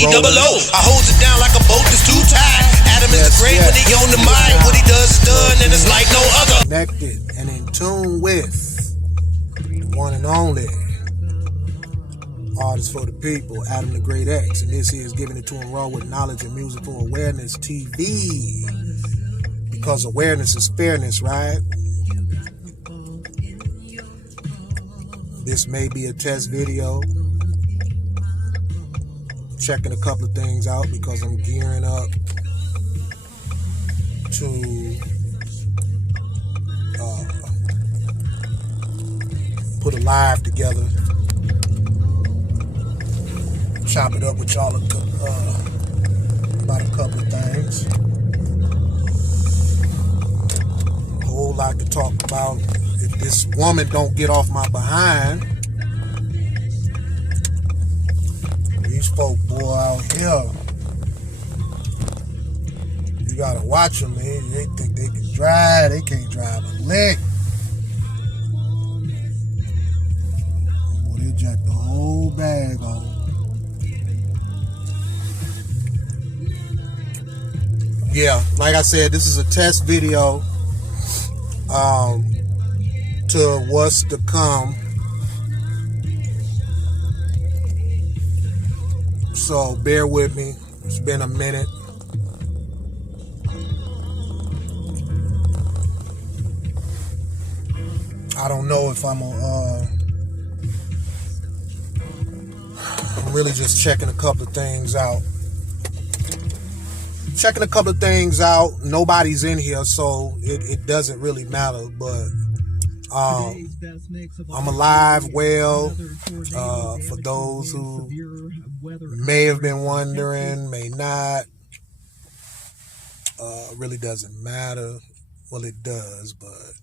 B-double-O. I hold it down like a boat that's too tight. Adam is great when he on the mic. What he does is done and it's like no other. Connected and in tune with one and only artist for the people, Adam the Great X, and this is Giving It To Him Raw with Knowledge and Musical Awareness TV, because awareness is fairness, right? This may be a test video, checking a couple of things out because I'm gearing up to put a live together, chop it up with y'all about a couple of things. A whole lot to talk about. If this woman don't get off my behind, these folk, boy, out here, you gotta watch them, man. They think they can drive, they can't drive a lick. Boy, they jacked the whole bag off. Yeah, like I said, this is a test video to what's to come. So bear with me. It's been a minute. I don't know if I'm really just checking a couple of things out. Nobody's in here, so it doesn't really matter, but I'm alive, well, for those who may have been wondering, may not, really doesn't matter. Well, it does, but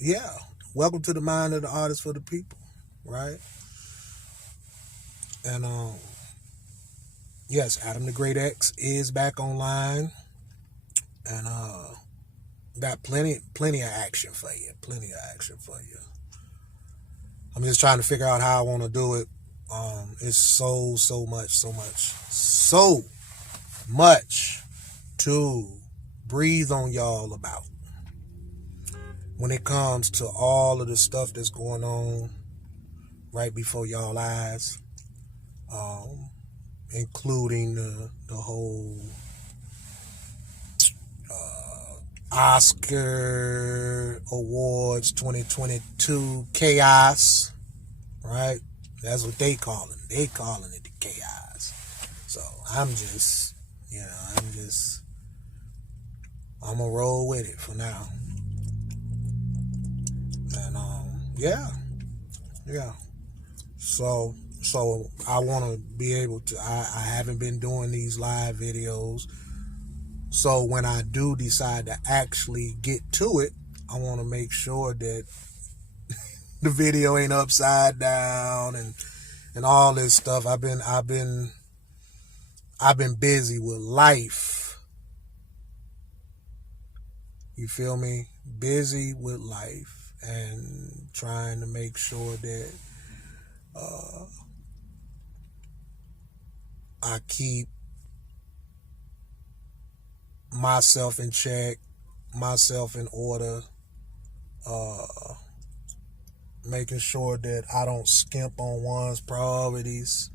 yeah, welcome to the mind of the artist for the people, right? And yes, Adam the Great X is back online, and got plenty of action for you. I'm just trying to figure out how I want to do it. It's so much to breathe on y'all about when it comes to all of the stuff that's going on right before y'all eyes, including the whole Oscar Awards 2022 chaos, right? That's what they calling it. They calling it the chaos. So I'm gonna roll with it for now. And yeah. So I want to be able to. I haven't been doing these live videos. So when I do decide to actually get to it, I want to make sure that the video ain't upside down and all this stuff. I've been busy with life. You feel me? Busy with life and trying to make sure that I keep myself in check, myself in order, making sure that I don't skimp on one's priorities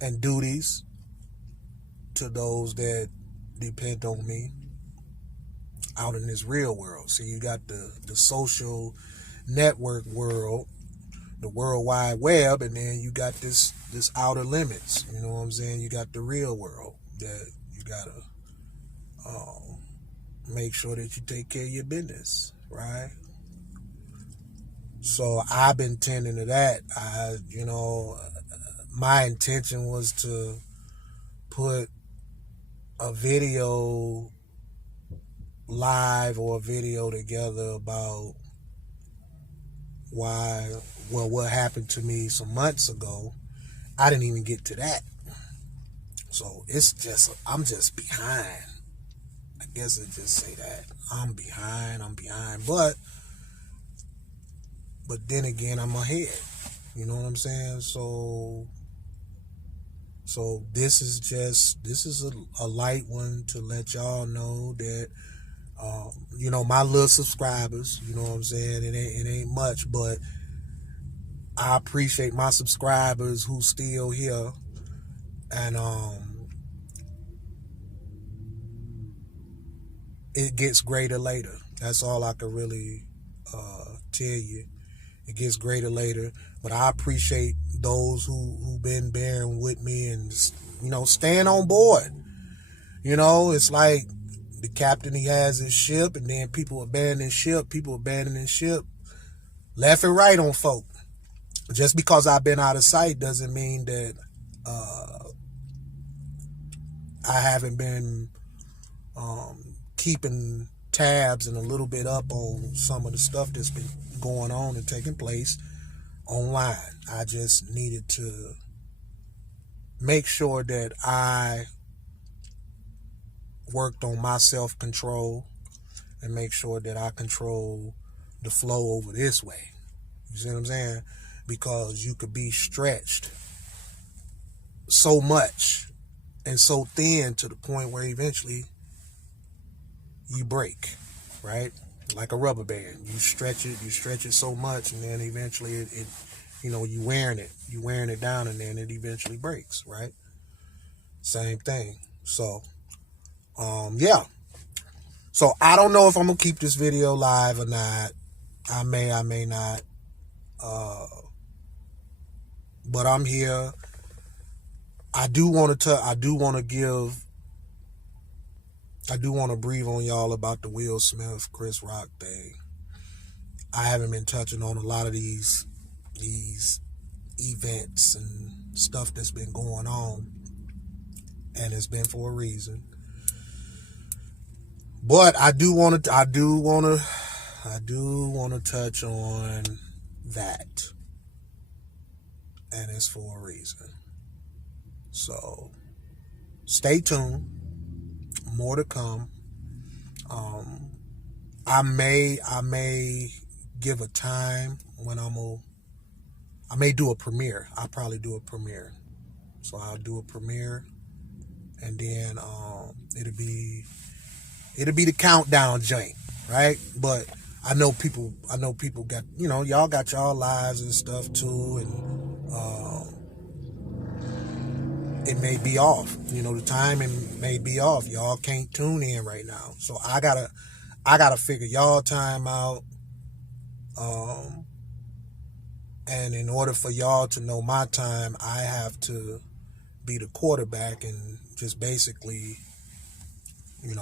and duties to those that depend on me out in this real world. So you got the social network world, the World Wide Web, and then you got this outer limits. You know what I'm saying? You got the real world that you gotta make sure that you take care of your business, right? So I've been tending to that. My intention was to put a video live or a video together about what happened to me some months ago. I didn't even get to that. So I'm just behind. I guess I'd just say that. I'm behind. But then again, I'm ahead. You know what I'm saying? So So this is a light one to let y'all know that my little subscribers, you know what I'm saying? It ain't much, but I appreciate my subscribers who still here, and it gets greater later. That's all I can really tell you. It gets greater later, but I appreciate those who been bearing with me and staying on board. It's like the captain, he has his ship, and then people abandoning ship, left and right on folk. Just because I've been out of sight doesn't mean that I haven't been keeping tabs and a little bit up on some of the stuff that's been going on and taking place online. I just needed to make sure that I worked on my self-control and make sure that I control the flow over this way. You see what I'm saying? Because you could be stretched so much and so thin to the point where eventually you break, right? Like a rubber band. You stretch it so much, and then eventually it you wearing it down, and then it eventually breaks, right? Same thing. So, yeah. So I don't know if I'm gonna keep this video live or not. I may not. But I'm here. I do want to breathe on y'all about the Will Smith, Chris Rock thing. I haven't been touching on a lot of these events and stuff that's been going on, and it's been for a reason. But I do want to touch on that, and it's for a reason. So stay tuned. More to come. I may give a time when I may do a premiere. I'll probably do a premiere. So I'll do a premiere, and then it'll be the countdown joint, right? But I know people got, y'all got y'all lives and stuff too, and it may be off. The timing may be off. Y'all can't tune in right now. So I gotta figure y'all time out. And in order for y'all to know my time, I have to be the quarterback and just basically,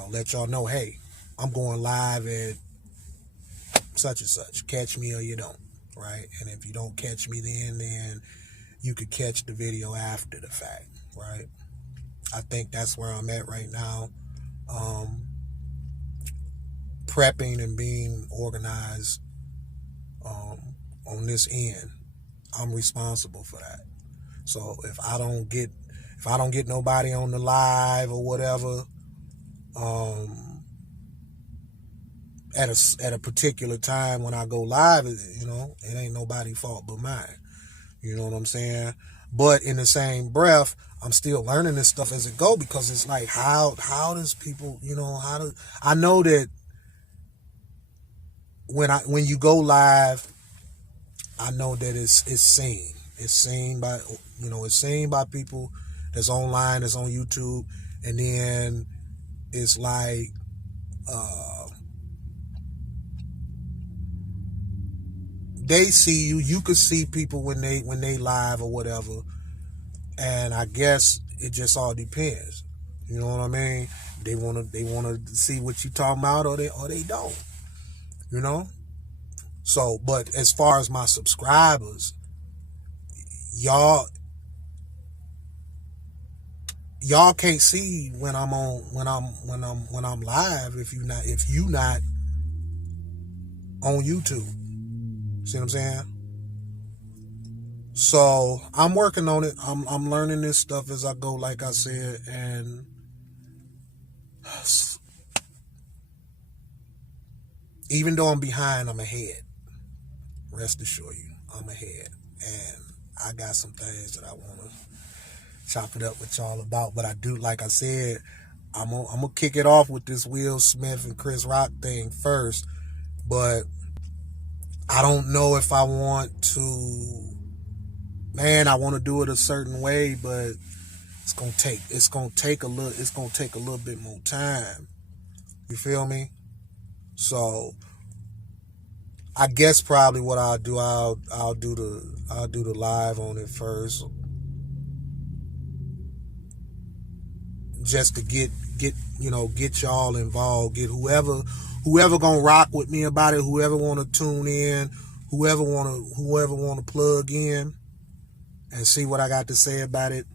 let y'all know, hey, I'm going live at such and such. Catch me or you don't, right? And if you don't catch me then you could catch the video after the fact, right? I think that's where I'm at right now. Prepping and being organized on this end. I'm responsible for that. So if I don't get nobody on the live or whatever, at a particular time when I go live, it ain't nobody's fault but mine. You know what I'm saying? But in the same breath, I'm still learning this stuff as it go, because it's like, how does people, I know that when you go live, I know that it's seen. It's seen by people that's online, that's on YouTube, and then it's like they see you. You could see people when they live or whatever, and I guess it just all depends. You know what I mean? They wanna see what you talking about, or they don't. So, but as far as my subscribers, y'all can't see when I'm live if you not on YouTube. See what I'm saying? So I'm working on it. I'm learning this stuff as I go, like I said, and even though I'm behind, I'm ahead. Rest assured you, I'm ahead, and I got some things that I want to chop it up with y'all about. But I do, like I said, I'm gonna kick it off with this Will Smith and Chris Rock thing first. But I don't know if I want to. Man, I want to do it a certain way, but it's gonna take a little bit more time. You feel me? So I guess probably what I'll do, I'll do the live on it first, just to get y'all involved, get whoever gonna rock with me about it, whoever want to tune in, whoever want to plug in and see what I got to say about it.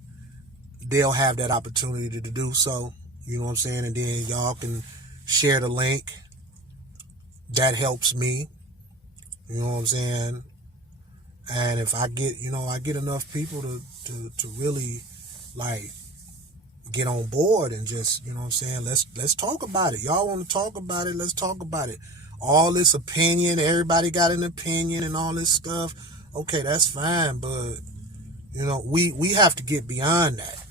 They'll have that opportunity to do so. You know what I'm saying? And then y'all can share the link. That helps me. You know what I'm saying? And if I get enough people to really like get on board and just, you know what I'm saying, let's talk about it. Y'all want to talk about it, let's talk about it. All this opinion, everybody got an opinion and all this stuff. Okay, that's fine, but we have to get beyond that.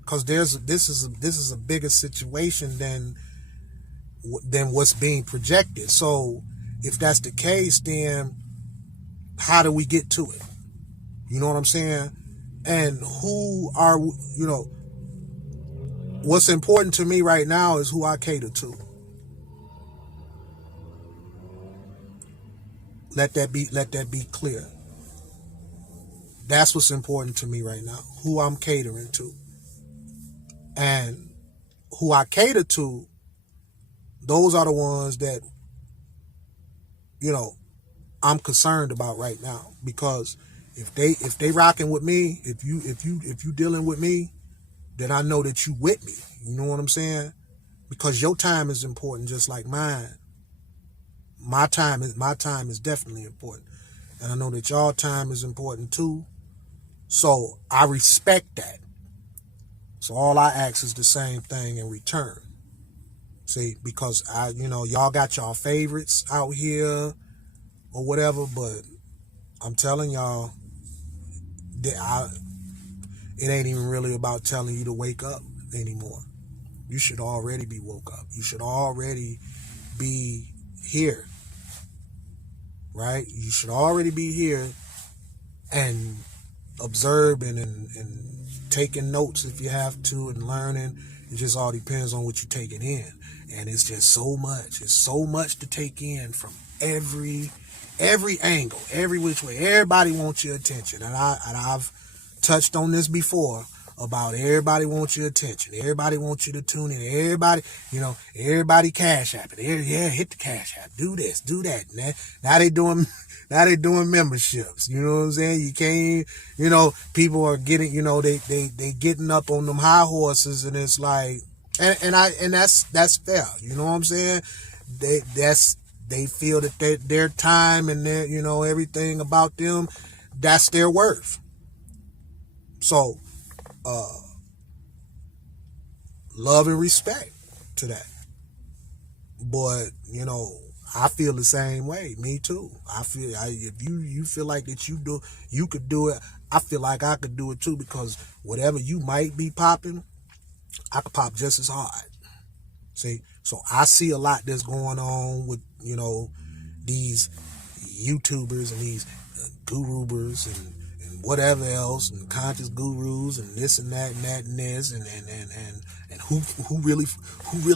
Because this is a bigger situation than what's being projected. So if that's the case, then how do we get to it? You know what I'm saying? And what's important to me right now is who I cater to. Let that be clear. That's what's important to me right now, who I'm catering to. And who I cater to, those are the ones that, I'm concerned about right now. Because if they rocking with me, if you dealing with me, then I know that you with me. You know what I'm saying? Because your time is important just like mine. My time is definitely important. And I know that y'all time is important too. So I respect that. So all I ask is the same thing in return. See, because y'all got y'all favorites out here or whatever, but I'm telling y'all that it ain't even really about telling you to wake up anymore. You should already be woke up. You should already be here, right? You should already be here and observing and taking notes if you have to, and learning. It just all depends on what you're taking in. And it's just so much. It's so much to take in from every angle, every which way. Everybody wants your attention. And I've touched on this before about everybody wants your attention. Everybody wants you to tune in. Everybody cash app it. Yeah, hit the cash app. Do this, do that. Now they doing memberships. You know what I'm saying? You can't, people are getting, they getting up on them high horses, and it's like, and that's fair. You know what I'm saying? They feel that their time and their, everything about them, that's their worth. So, love and respect to that. But, I feel the same way. Me too. I feel if you feel like that you could do it, I feel like I could do it too, because whatever you might be popping, I could pop just as hard. See? So I see a lot that's going on with, these YouTubers and these gurubers and whatever else, and conscious gurus and this and that and that and this and who really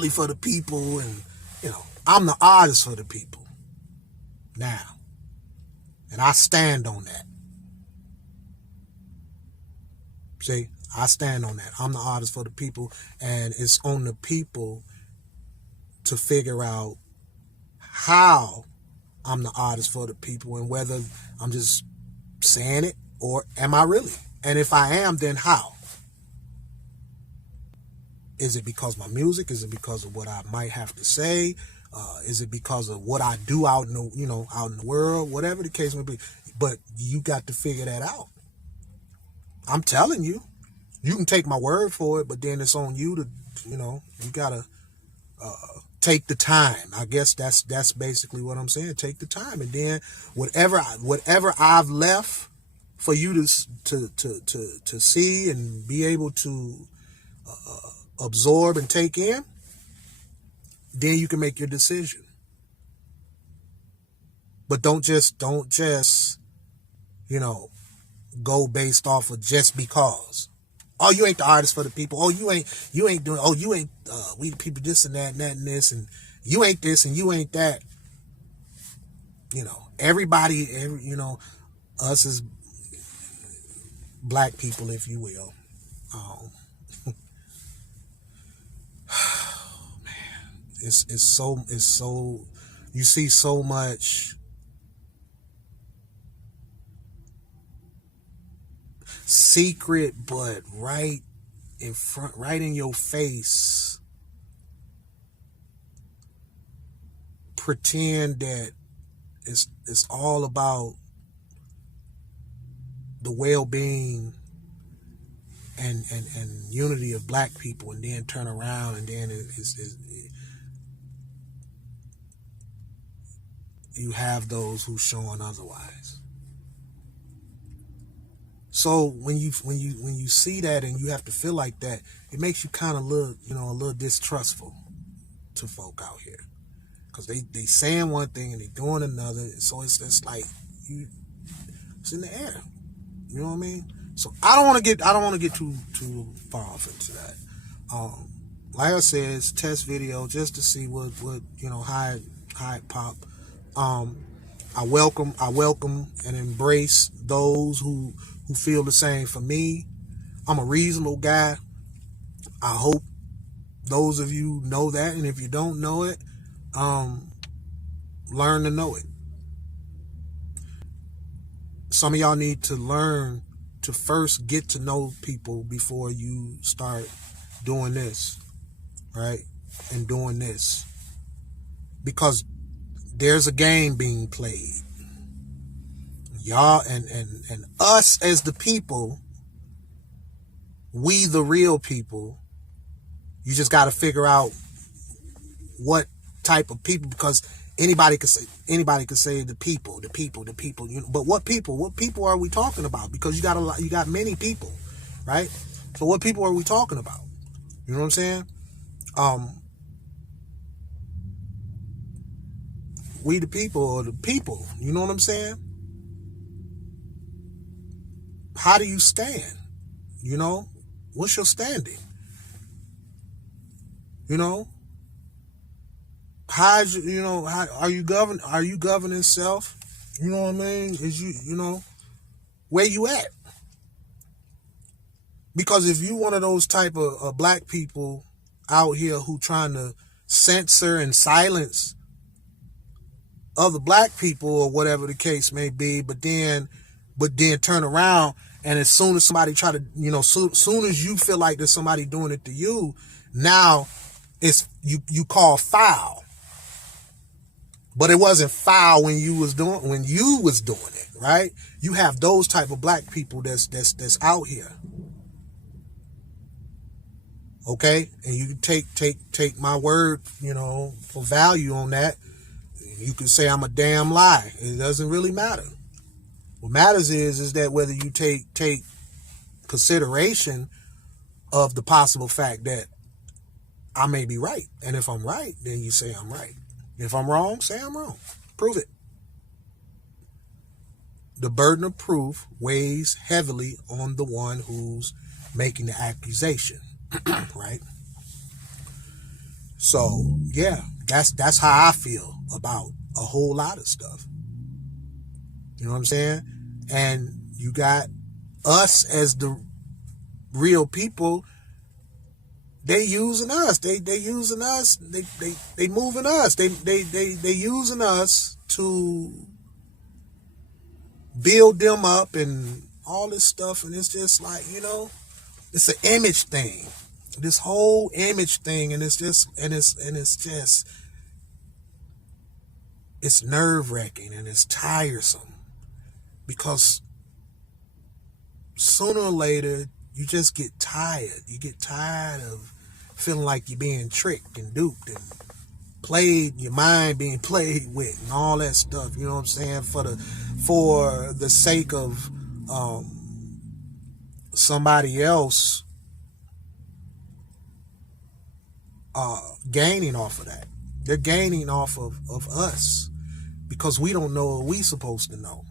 for the people, and I'm the artist for the people now, and I stand on that. See, I stand on that. I'm the artist for the people, and it's on the people to figure out how I'm the artist for the people, and whether I'm just saying it or am I really? And if I am, then how? Is it because my music? Is it because of what I might have to say? Is it because of what I do out in the world? Whatever the case may be. But you got to figure that out. I'm telling you. You can take my word for it, but then it's on you to, you gotta take the time. I guess that's basically what I'm saying. Take the time, and then whatever I've left for you to see and be able to absorb and take in, then you can make your decision. But don't just go based off of just because. Oh, you ain't the artist for the people. Oh, you ain't doing. Oh, you ain't we the people this and that and that and this, and you ain't this and you ain't that. Everybody, us as black people, if you will. Man, it's so you see so much secret, but right in front, right in your face, pretend that it's all about the well-being and unity of black people, and then turn around and then you have those who showing otherwise. So when you see that and you have to feel like that, it makes you kind of look, a little distrustful to folk out here, because they saying one thing and they doing another. So it's like it's in the air. You know what I mean? So I don't want to get too far off into that. Like I said, it's a test video just to see what how it pop. I welcome and embrace those who feel the same. For me, I'm a reasonable guy. I hope those of you know that, and if you don't know it, learn to know it. Some of y'all need to learn to first get to know people before you start doing this, right? And doing this. Because there's a game being played. Y'all and us as the people, we the real people, you just got to figure out what type of people, because anybody could say the people. But what people are we talking about? Because you got many people, right? So what people are we talking about? You know what I'm saying? We the people, or the people, you know what I'm saying? How do you stand? What's your standing? How are you governing self? You know what I mean? Is where you at? Because if you one of those type of black people out here who trying to censor and silence other black people, or whatever the case may be, but then turn around, and as soon as somebody try to, soon as you feel like there's somebody doing it to you, now it's you call foul. But it wasn't foul when you was doing it, right? You have those type of black people that's out here. Okay? And you can take my word, for value on that. You can say I'm a damn lie. It doesn't really matter. What matters is that whether you take consideration of the possible fact that I may be right. And if I'm right, then you say I'm right. If I'm wrong, say I'm wrong. Prove it. The burden of proof weighs heavily on the one who's making the accusation, right? So, yeah, that's how I feel about a whole lot of stuff. You know what I'm saying? And you got us as the real people. They using us. They using us. They moving us. They using us to build them up and all this stuff. And it's just like, it's an image thing. This whole image thing, and it's nerve-wracking and it's tiresome, because sooner or later you just get tired. You get tired of feeling like you're being tricked and duped and played, your mind being played with and all that stuff, you know what I'm saying, for the sake of somebody else gaining off of that. They're gaining off of us because we don't know what we supposed to know.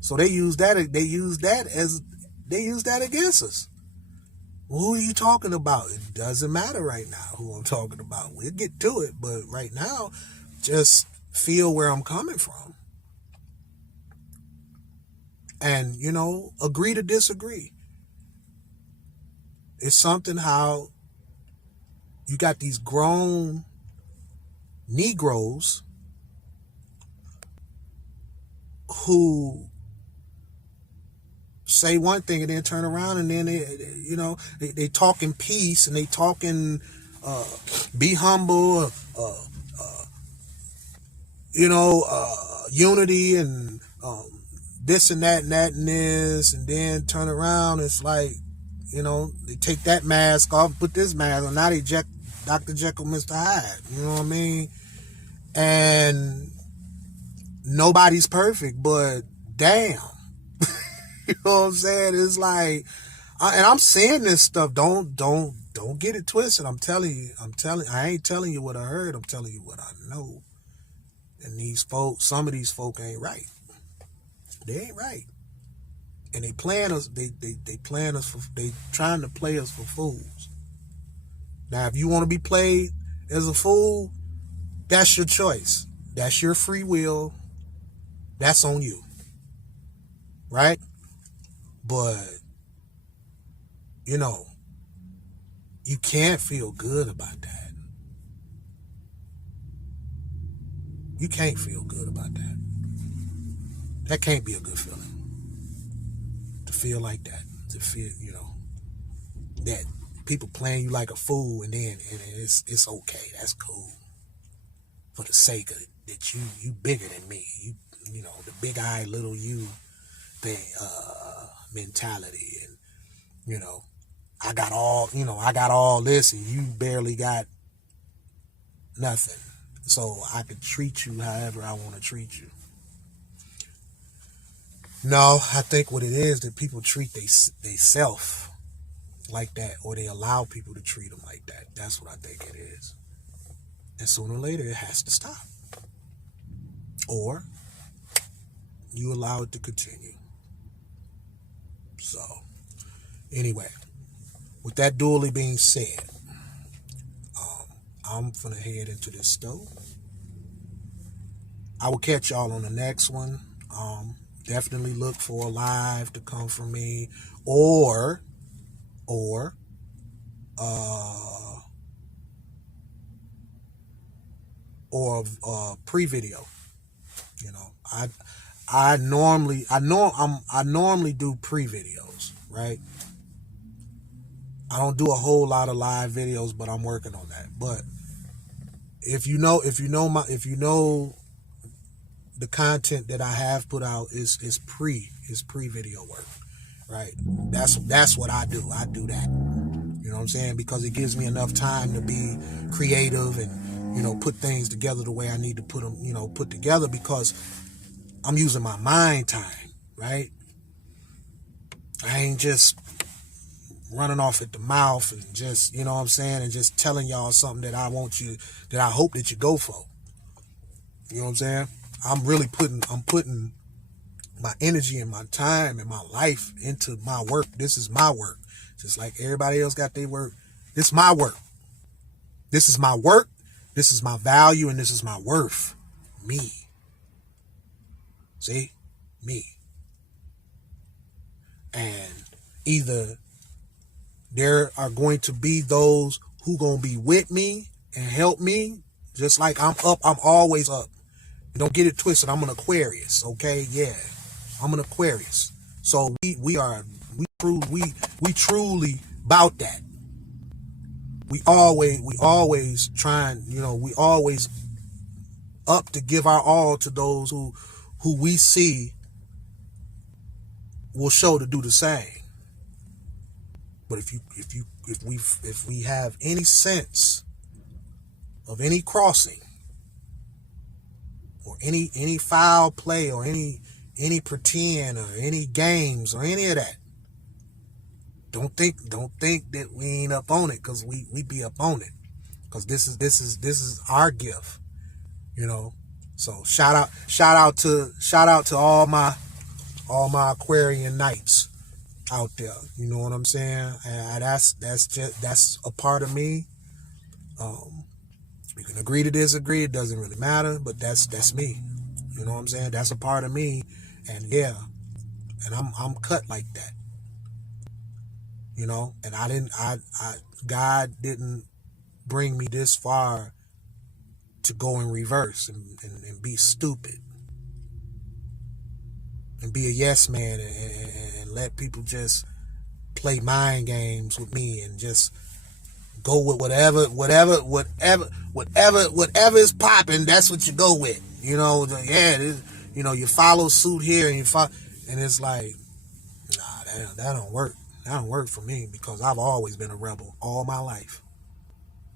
So they use that against us. Well, who are you talking about? It doesn't matter right now who I'm talking about. We'll get to it, but right now, just feel where I'm coming from. And, agree to disagree. It's something how you got these grown Negroes who say one thing and then turn around and then they talk in peace and they talk in be humble, unity and this and that and that and this, and then turn around. It's like, they take that mask off, put this mask on. Now they Dr. Jekyll, Mr. Hyde. You know what I mean? And nobody's perfect, but damn. You know what I'm saying? It's like, and I'm saying this stuff. Don't get it twisted. I ain't telling you what I heard. I'm telling you what I know. And some of these folk ain't right. They ain't right. And they playing us. They trying to play us for fools. Now, if you want to be played as a fool, that's your choice. That's your free will. That's on you. Right? But, you can't feel good about that. You can't feel good about that. That can't be a good feeling. To feel like that. To feel, that people playing you like a fool and it's okay. That's cool. For the sake of it, that you bigger than me. You the big eye, little you thing, mentality. And, I got all this and you barely got nothing. So I could treat you however I want to treat you. No, I think what it is that people treat they self like that, or they allow people to treat them like that. That's what I think it is. And sooner or later, it has to stop. Or you allow it to continue. So, anyway, with that duly being said, I'm going to head into this stove. I will catch y'all on the next one. Definitely look for a live to come from me, or pre-video. I normally do pre-videos, right? I don't do a whole lot of live videos, but I'm working on that. But if you know the content that I have put out is pre-video work, right? That's what I do. I do that. You know what I'm saying? Because it gives me enough time to be creative and, put things together the way I need to put them, put together, because I'm using my mind time, right? I ain't just running off at the mouth and just, and just telling y'all something that I hope that you go for. You know what I'm saying? I'm putting my energy and my time and my life into my work. This is my work. Just like everybody else got their work. This is my work. This is my work. This is my value, and this is my worth. Me. See? Me. And either there are going to be those who gonna be with me and help me, just like I'm always up. Don't get it twisted. I'm an Aquarius, okay? Yeah, I'm an Aquarius. So we truly about that. We always trying, we always up to give our all to those who we see will show to do the same. But if we have any sense of any crossing, or any foul play, or any any pretend or any games or any of that. Don't think that we ain't up on it, because we be up on it. Because this is our gift, you know. So shout out to all my Aquarian Knights out there. You know what I'm saying? And that's a part of me. You can agree to disagree, it doesn't really matter, but that's me. You know what I'm saying? That's a part of me, and yeah, and I'm cut like that. You know, and God didn't bring me this far to go in reverse and be stupid and be a yes man and let people just play mind games with me and just go with whatever is popping. That's what you go with. You know, you know, you follow suit here and and it's like, nah, that don't work. That don't work for me, because I've always been a rebel all my life.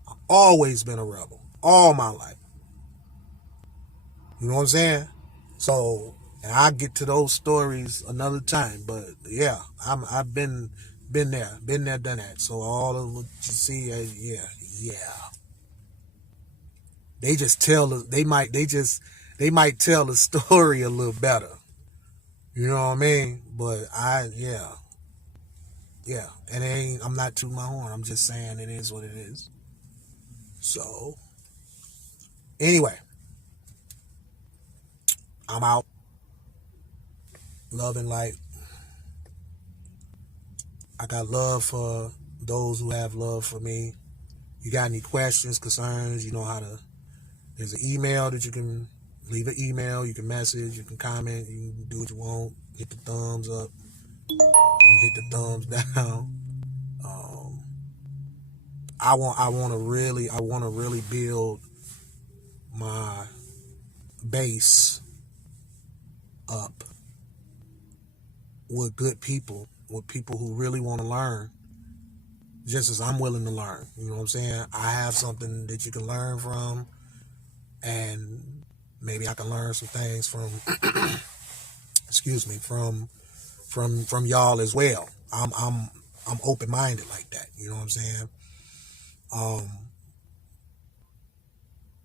I've always been a rebel all my life. You know what I'm saying? So, and I'll get to those stories another time. But yeah, I've been there, done that. So all of what you see, yeah. They just they might tell the story a little better. You know what I mean? But yeah, and I'm not tooting my horn. I'm just saying it is what it is. So, anyway, I'm out. Love and light. I got love for those who have love for me. You got any questions, concerns, you know how to. There's an email that you can leave an email. You can message. You can comment. You can do what you want. Hit the thumbs up. Hit the thumbs down. I want to really build my base up with good people, with people who really want to learn, just as I'm willing to learn. You know what I'm saying? I have something that you can learn from, and maybe I can learn some things from excuse me, from y'all as well. I'm open-minded like that. You know what I'm saying?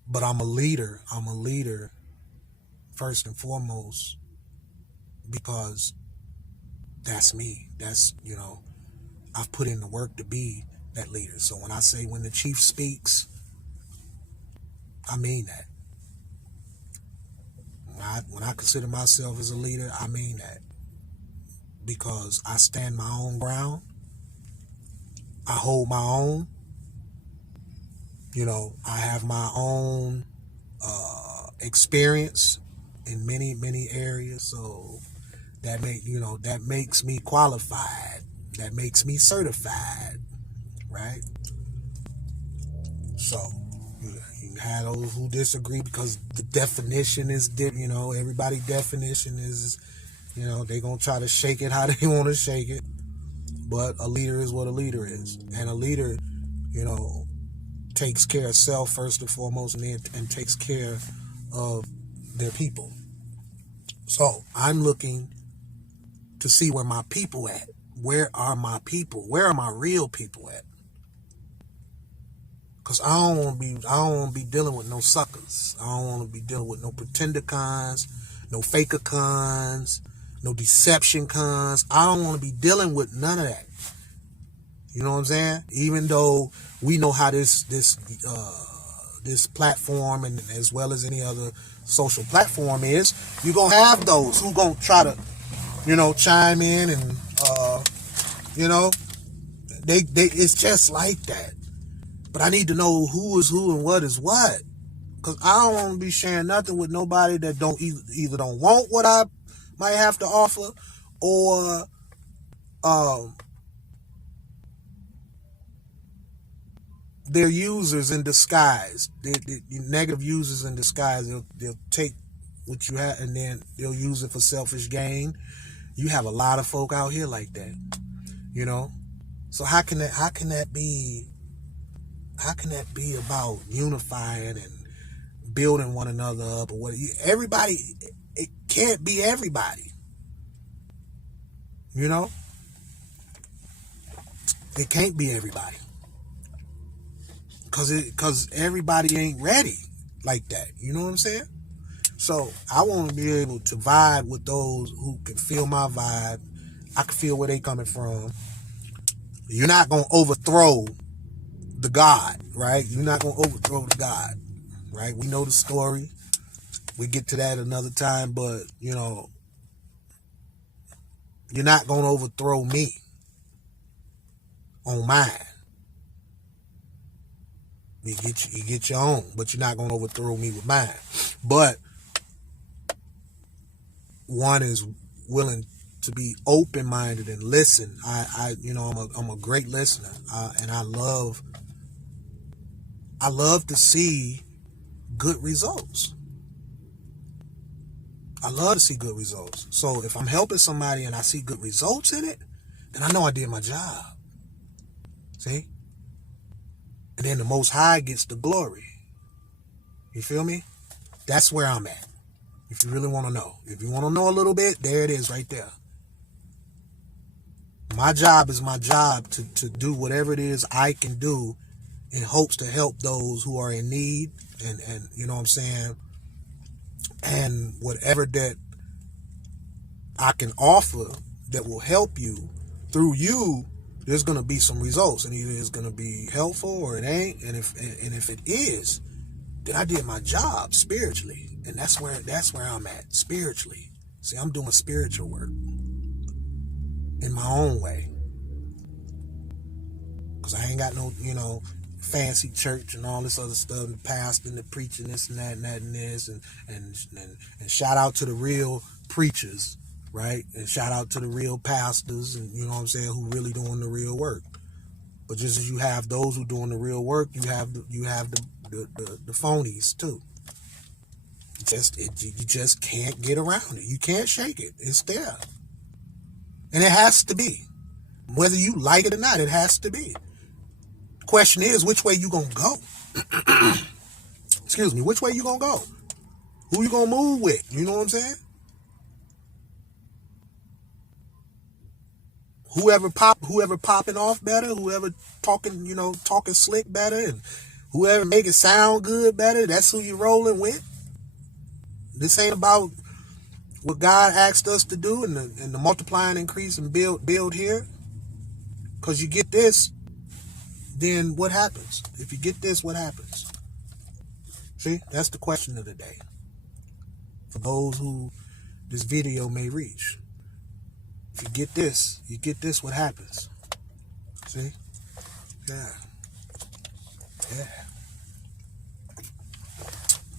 But I'm a leader. I'm a leader first and foremost, because that's me. That's, you know, I've put in the work to be that leader. So when I say when the chief speaks, I mean that. When I consider myself as a leader, I mean that. Because I stand my own ground. I hold my own. You know, I have my own experience in many areas. So that makes me qualified. That makes me certified, right? So you have those who disagree because the definition is different. You know, everybody's definition is, you know, they're going to try to shake it how they want to shake it. But a leader is what a leader is. And a leader, you know, takes care of self first and foremost, and takes care of their people. So I'm looking to see where my people at. Where are my people? Where are my real people at? Because I don't want to be dealing with no suckers. I don't want to be dealing with no pretender cons, no faker cons, no deception cons. I don't want to be dealing with none of that. You know what I'm saying? Even though we know how this platform, and as well as any other social platform is, you're going to have those who going to try to, you know, chime in and, you know, they it's just like that. But I need to know who is who and what is what. Because I don't want to be sharing nothing with nobody that don't either don't want what I might have to offer, or they're users in disguise. They're negative users in disguise. They'll take what you have and then they'll use it for selfish gain. You have a lot of folk out here like that, you know. So how can that be about unifying and building one another up, or what? Everybody, can't be everybody. You know? It can't be everybody. Cause everybody ain't ready like that. You know what I'm saying? So I want to be able to vibe with those who can feel my vibe. I can feel where they coming from. You're not going to overthrow the God, right? You're not going to overthrow the God, right? We know the story. We get to that another time, but, you know, you're not going to overthrow me on mine. You get your own, but you're not going to overthrow me with mine. But one is willing to be open-minded and listen. I'm a great listener, and I love to see good results. I love to see good results. So if I'm helping somebody and I see good results in it, then I know I did my job. See? And then the Most High gets the glory. You feel me? That's where I'm at. If you really want to know. If you want to know a little bit, there it is right there. My job is my job to do whatever it is I can do in hopes to help those who are in need, and you know what I'm saying, and whatever that I can offer that will help you, through you, there's going to be some results, and either it's going to be helpful or it ain't. And if it is, then I did my job spiritually, and that's where I'm at spiritually. See, I'm doing spiritual work in my own way, because I ain't got no, fancy church and all this other stuff, the pastor and the preaching this and that and that and this, and shout out to the real preachers, right? And shout out to the real pastors, and you know what I'm saying, who really doing the real work. But just as you have those who doing the real work, you have the phonies too. You just can't get around it. You can't shake it. It's there. And it has to be. Whether you like it or not, it has to be. The question is, which way you gonna go? Excuse me, which way you gonna go? Who you gonna move with? You know what I'm saying? Whoever popping off better, whoever talking slick better, and whoever make it sound good better, that's who you rolling with. This ain't about what God asked us to do and the multiply and increase and build here. Because you get this, then what happens? If you get this, what happens? See, that's the question of the day. For those who this video may reach. If you get this, what happens? See? Yeah.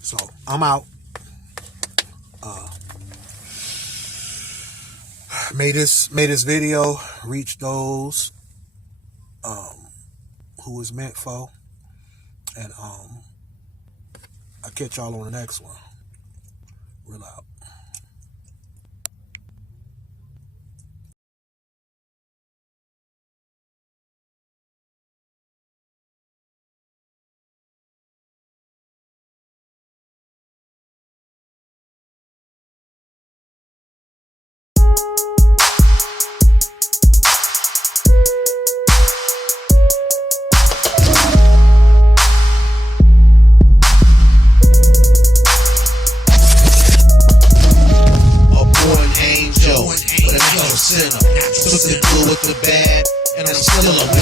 So, I'm out. May this video reach those who is meant for. And I'll catch y'all on the next one. Real out. Sinner, took the good with the bad, and I'm still a winner.